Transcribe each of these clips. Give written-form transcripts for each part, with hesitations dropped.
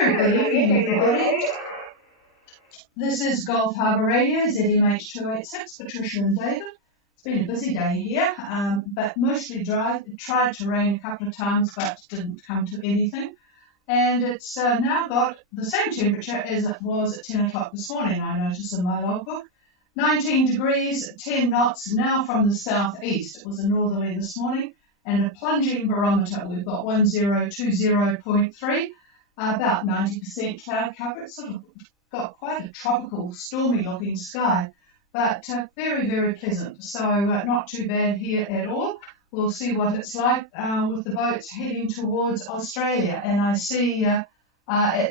Very good evening, everybody. This is Gulf Harbour Radio, ZMH286, Patricia and David. It's been a busy day here, but mostly dry. It tried to rain a couple of times, but didn't come to anything. And it's now got the same temperature as it was at 10 o'clock this morning, I noticed in my logbook. 19 degrees, 10 knots, now from the southeast. It was a northerly this morning. And a plunging barometer, we've got 1020.3, about 90% cloud cover. It's sort of got quite a tropical, stormy-looking sky, but very, very pleasant. So not too bad here at all. We'll see what it's like with the boats heading towards Australia. And I see at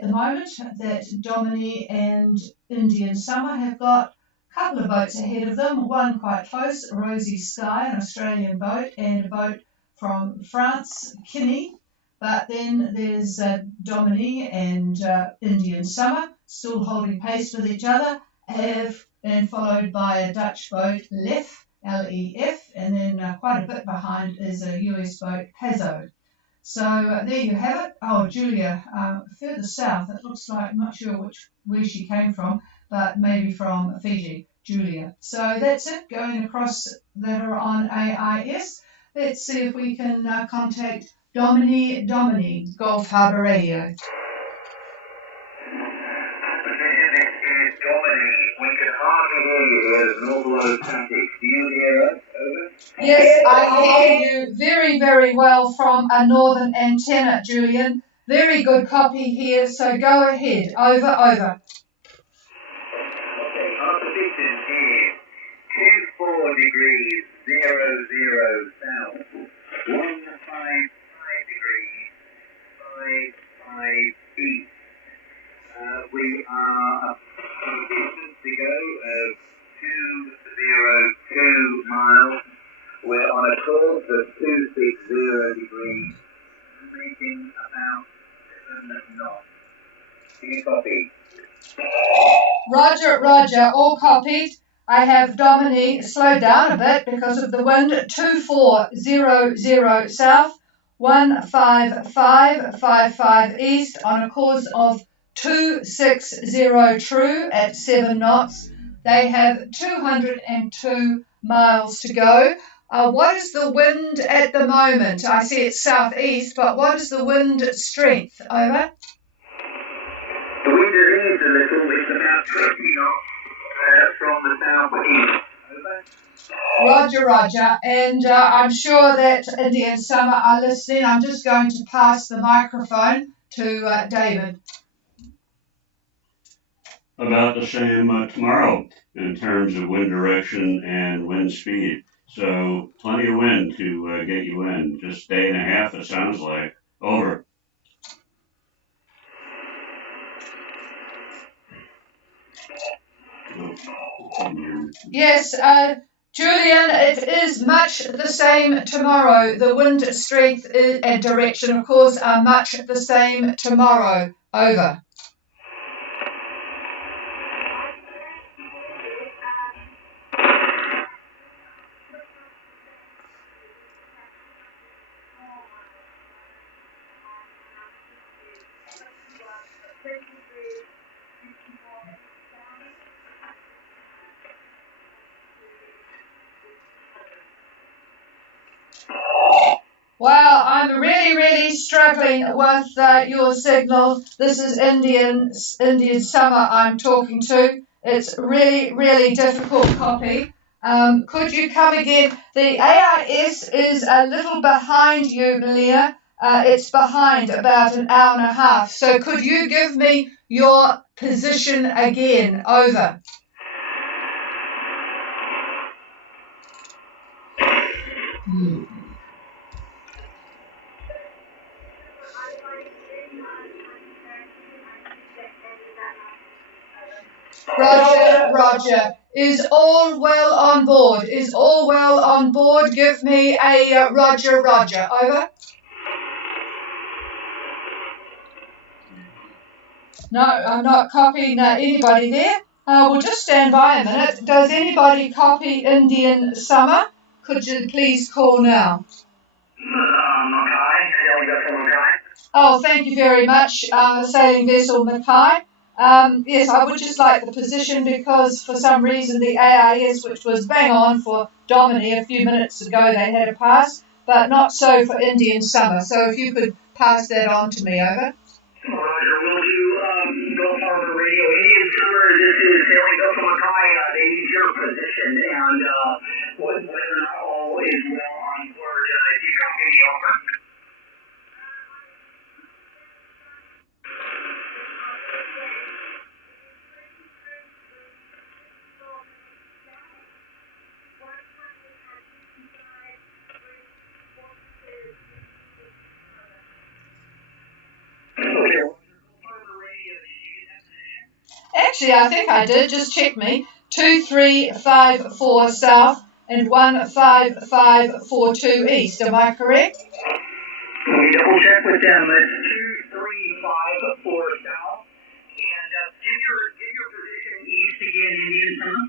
the moment that Domini and Indian Summer have got a couple of boats ahead of them, one quite close, Rosy Sky, an Australian boat, and a boat from France, Kinney, but then there's Domini and Indian Summer still holding pace with each other, and followed by a Dutch boat, Lef, L-E-F, and then quite a bit behind is a US boat, Hazo. So there you have it. Oh, Julia, further south, it looks like, I'm not sure where she came from, but maybe from Fiji, Julia. So that's it, going across that are on AIS. Let's see if we can contact Domini, Gulf Harbour Radio. This is Domini. We can hardly hear you. There's an awful lot of static. Do you hear us? Over? Yes, I hear you very, very well from a northern antenna, Julian. Very good copy here, so go ahead. Over. Okay, Harbour Distance here. 24 degrees, 00 south. 155 degrees, 55 east. We are a distance to go of 202 miles. We're on a course of 260 degrees, making about 7 knots. Do you copy? Roger, all copied. I have Domini slowed down a bit because of the wind, 2400 south, 15555 east on a course of 260 true at 7 knots. They have 202 miles to go. What is the wind at the moment? I see it's southeast, but what is the wind strength? Over. The wind is eased a little. It's about 20 knots. From the southeast. Over. Roger. And I'm sure that Indian Summer are listening. I'm just going to pass the microphone to David. About the same tomorrow in terms of wind direction and wind speed. So plenty of wind to get you in. Just day and a half, it sounds like. Over. Yes, Julian, it is much the same tomorrow. The wind strength and direction, of course, are much the same tomorrow. Over. Well, I'm really struggling with your signal. This is Indian Summer I'm talking to. It's really difficult copy. Could you come again? The AIS is a little behind you, Leah. It's behind about an hour and a half. So could you give me your position again? Over. Roger. Is all well on board? Give me a Roger. Over. No, I'm not copying anybody there. We'll just stand by a minute. Does anybody copy Indian Summer? Could you please call now? I'm not trying. Oh, thank you very much, sailing vessel Mackay. Yes, I would just like the position because for some reason the AIS, which was bang on for Domini a few minutes ago, they had a pass, but not so for Indian Summer. So if you could pass that on to me, over. Roger, we'll do Gulf Harbor Radio. Indian Summer, this is Sailing Vessel Mackay. They need your position and whether or not all is well on board. If you copy me, over. Okay, Harbor Radio, did you get that position? Actually, I think I did. Just check me. 2354 south and 15542 east. Am I correct? Let me double check with them. That's 2354 south. And give your position east again, Indian Summer.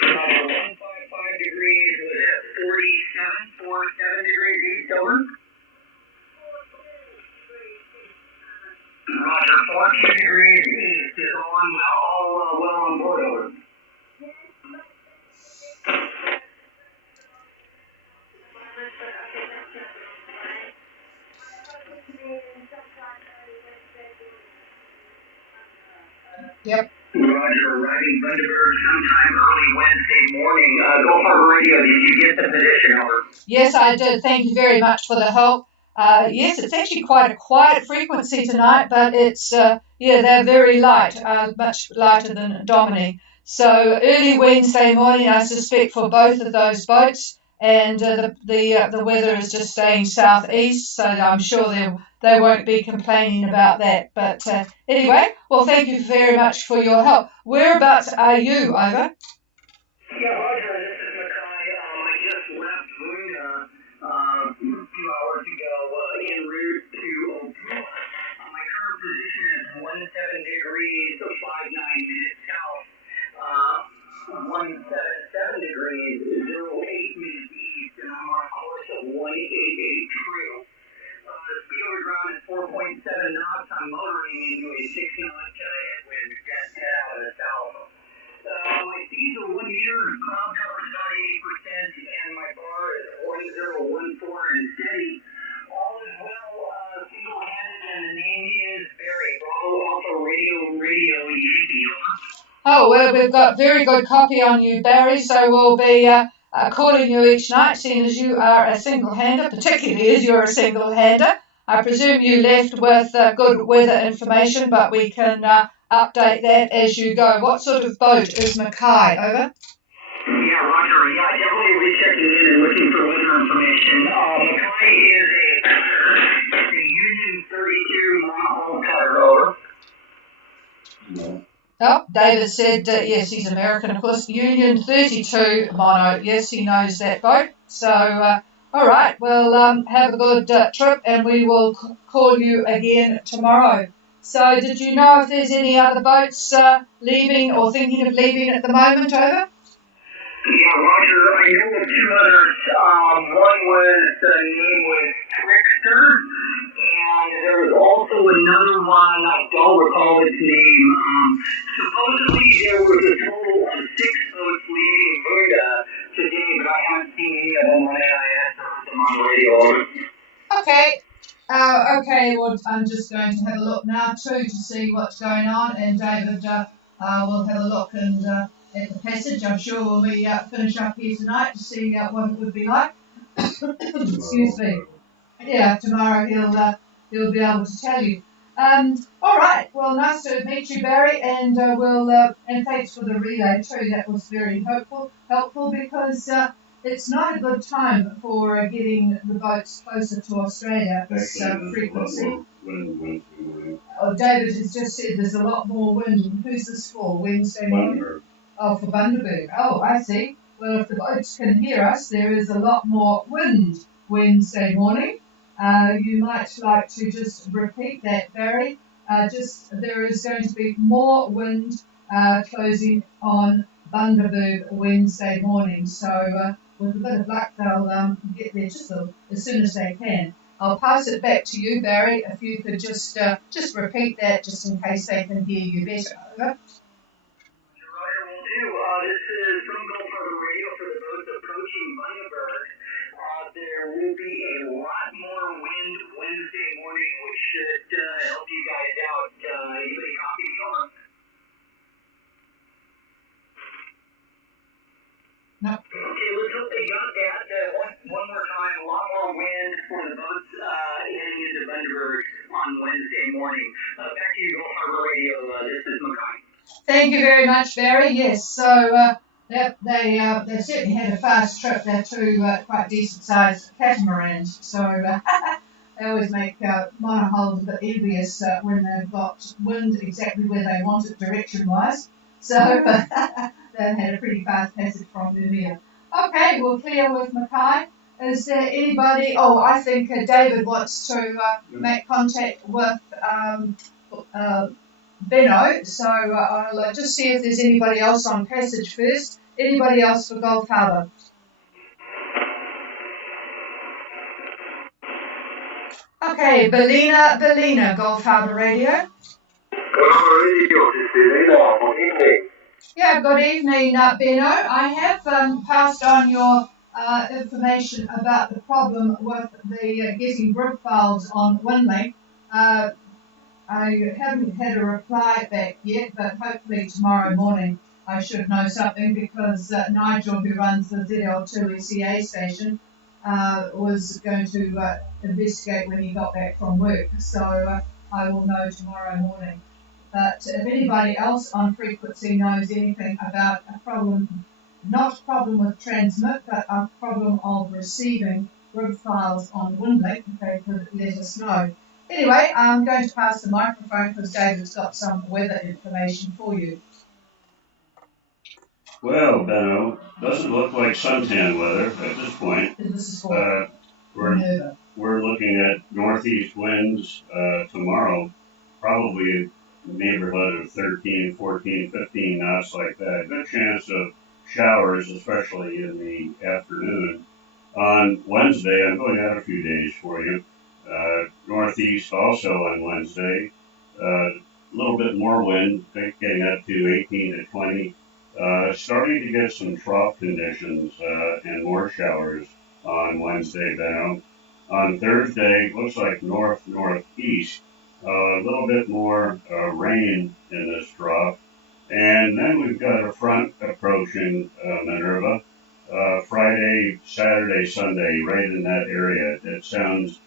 155 degrees was at 47 degrees east, over. Roger, 14 degrees east is all well on board, over. Yep. Roger, arriving Bundaberg sometime early Wednesday morning. Gulf Harbor Radio, did you get the position, over? Yes, I did. Thank you very much for the help. Yes, it's actually quite a quiet frequency tonight, but it's, they're very light, much lighter than Domini. So early Wednesday morning, I suspect, for both of those boats, and the weather is just staying southeast, so I'm sure they won't be complaining about that. But anyway, well, thank you very much for your help. Whereabouts are you, over? Yeah, Roger, this is Mackay. I just left Luna a few hours ago en route to Oklahoma. My current position is 17 degrees, 59 minutes south. 177 degrees, 08 minutes east, and I'm on a course of 188 true. Speed over ground is 4.7 knots. I'm motoring into a 6-knot headwind jet out of the south. My speeds are 1 meter, cloud cover is about 80%, and my bar is 1014 and steady. All is well, single-handed, and the name is Barry. Bravo Alpha Radio Yankee, over. Oh, well, we've got very good copy on you, Barry, so we'll be calling you each night, seeing as you are a single-hander, particularly as you're a single-hander. I presume you left with good weather information, but we can update that as you go. What sort of boat is Mackay, over? Yeah, Roger. Yeah, definitely rechecking in and looking for weather information. Mackay is a Union 32 monohull cutter, over. Oh, David said, yes, he's American, of course. Union 32 mono. Yes, he knows that boat. So, all right, well, have a good trip, and we will call you again tomorrow. So, did you know if there's any other boats leaving or thinking of leaving at the moment, over? Yeah, Roger. I know of two others. One was, the name was Trickster, and there was also another one, I don't recall its name. Supposedly there was a total of 6 boats leaving Buda today, but I haven't seen any of them on AIS or heard them on the radio. Okay. Okay, well, I'm just going to have a look now too to see what's going on, and David will have a look and at the passage. I'm sure when we finish up here tonight to see what it would be like. Excuse me. Yeah, tomorrow he'll be able to tell you. All right. Well, nice to meet you, Barry, and and thanks for the relay too. That was very helpful because it's not a good time for getting the boats closer to Australia. This frequency. Oh, David has just said there's a lot more wind. Who's this for? Wednesday morning? Oh, for Bundaberg. Oh, I see. Well, if the boats can hear us, there is a lot more wind Wednesday morning. You might like to just repeat that, Barry. There is going to be more wind closing on Bundaberg Wednesday morning. So with a bit of luck, they'll get there just as soon as they can. I'll pass it back to you, Barry. If you could just repeat that, just in case they can hear you better. Over. Roger, will do. This is from Gulf Harbor Radio for the boats approaching Bundaberg. There will be a lot more wind Wednesday morning, which should help you guys out. Anybody copy me on? No. Okay, let's hope they got that. One more time, a lot more wind for the boats heading into Bundaberg on Wednesday morning. Back to you, Gulf Harbor Radio. This is Mackay. Thank you very much, Barry. Yes, so they certainly had a fast trip. They're two quite decent-sized catamarans, so they always make monohulls a bit envious when they've got wind exactly where they want it direction-wise. So they've had a pretty fast passage from Bermuda. Okay, we'll clear with Mackay. Is there anybody? Oh, I think David wants to make contact with Benno, so I'll just see if there's anybody else on passage first. Anybody else for Gulf Harbour? Okay, Belina, Gulf Harbour Radio. Gulf Harbor Radio, this is Belina. Good evening. Yeah, good evening, Benno. I have passed on your information about the problem with the getting grid files on WinLink. I haven't had a reply back yet, but hopefully tomorrow morning I should know something because Nigel, who runs the ZL2 ECA station, was going to investigate when he got back from work. So I will know tomorrow morning. But if anybody else on frequency knows anything about a problem, not a problem with transmit, but a problem of receiving grid files on WinLink, they could let us know. Anyway, I'm going to pass the microphone because David's got some weather information for you. Well, Benno, doesn't look like suntan weather at this point. This is for we're looking at northeast winds tomorrow, probably a neighborhood of 13, 14, 15 knots like that. Good chance of showers, especially in the afternoon. On Wednesday, I'm going out a few days for you. Northeast also on Wednesday. A little bit more wind, getting up to 18 to 20. Starting to get some trough conditions and more showers on Wednesday, Benno. On Thursday, looks like northeast. A little bit more rain in this trough. And then we've got a front approaching Minerva. Friday, Saturday, Sunday, right in that area. It sounds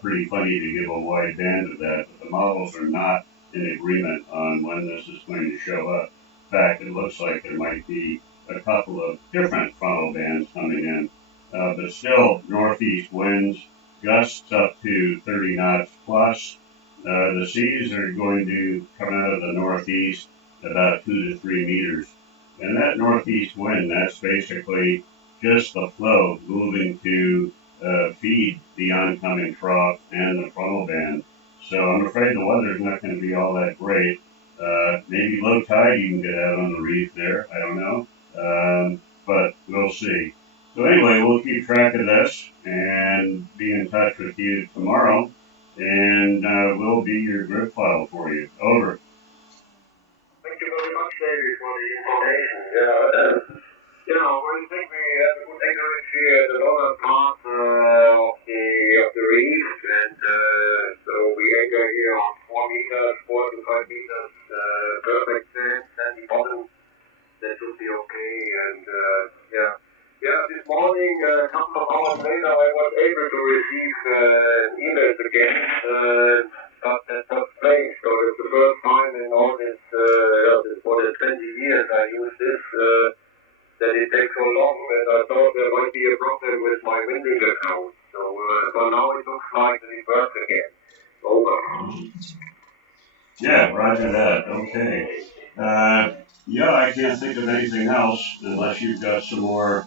pretty funny to give a wide band of that, but the models are not in agreement on when this is going to show up. In fact, it looks like there might be a couple of different frontal bands coming in, but still northeast winds, gusts up to 30 knots plus. The seas are going to come out of the northeast about 2 to 3 meters. And that northeast wind, that's basically just the flow moving to feed the oncoming trough and the frontal band. So I'm afraid the weather's not going to be all that great. Maybe low tide you can get out on the reef there. I don't know. But we'll see. So anyway, we'll keep track of this and be in touch with you tomorrow. And we'll be your grid file for you. Over. Thank you very much, David, for the information. We think we have a good acreage here at the northern part of the reef, and so we anchor here on 4 meters, 4 to 5 meters, perfect sand, sandy bottom. That should be okay, and this morning, a couple of hours later, I was able to receive emails again, but that was strange. So it's the first time in all this, more than 20 years I use this, that it takes so long, and I thought there might be a problem with my Winding account. So now it looks like it works again. Over. Yeah, roger that. Okay. I can't think of anything else unless you've got some more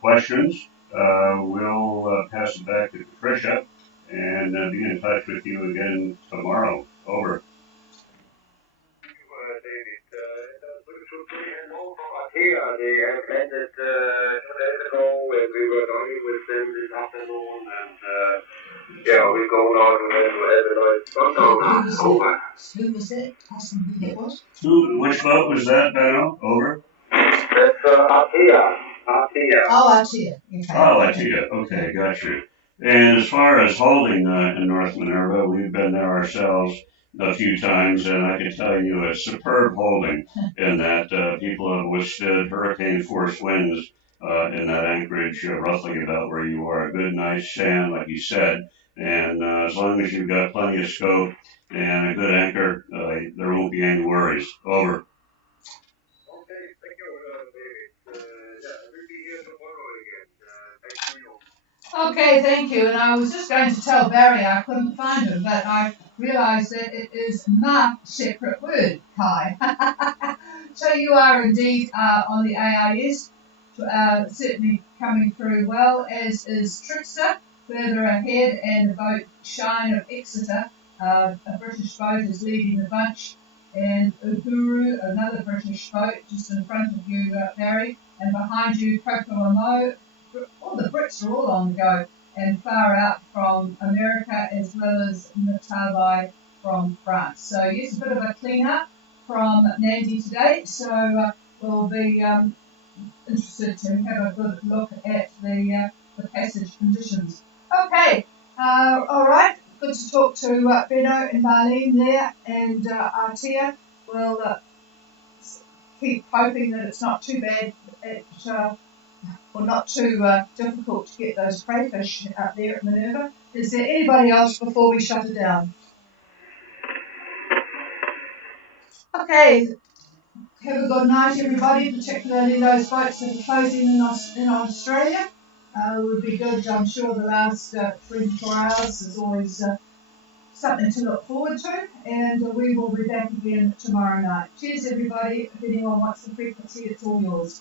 questions. We'll pass it back to Patricia and be in touch with you again tomorrow. Over. David. here they have landed 2 days ago, and we were talking with them this afternoon, and yeah, we're going on to have a nice sundown. Over. Who was it? Ask them who it was. Which boat was that, Benno? Over? That's Artea. Artea. Oh, Artea. Okay. Oh, Latia. Okay, got you. And as far as holding in North Minerva, we've been there ourselves a few times, and I can tell you a superb holding in that people have withstood hurricane force winds in that anchorage, roughly about where you are. A good, nice sand, like you said, and as long as you've got plenty of scope and a good anchor, there won't be any worries. Over. Okay, thank you, David. Yeah, we'll be here tomorrow again. Thank you. Okay, thank you. And I was just going to tell Barry I couldn't find him, but I realised that it is my separate word, Kai. So you are indeed on the AIS, certainly coming through well, as is Trickster, further ahead, and the boat Shine of Exeter, a British boat, is leading the bunch, and Uhuru, another British boat, just in front of you, Barry, and behind you, Kokoamo. All the Brits are all on the go, and far out from America as well as Matabai from France. So yes, a bit of a clean up from Nandi today. So we'll be interested to have a good look at the passage conditions. Okay, all right. Good to talk to Benno and Marlene there, and Artea. We'll keep hoping that it's not too bad or not too difficult to get those crayfish out there at Minerva. Is there anybody else before we shut it down? Okay, have a good night, everybody, particularly those boats that are closing in Australia. It would be good, I'm sure the last 24 hours is always something to look forward to, and we will be back again tomorrow night. Cheers, everybody. If anyone wants the frequency, it's all yours.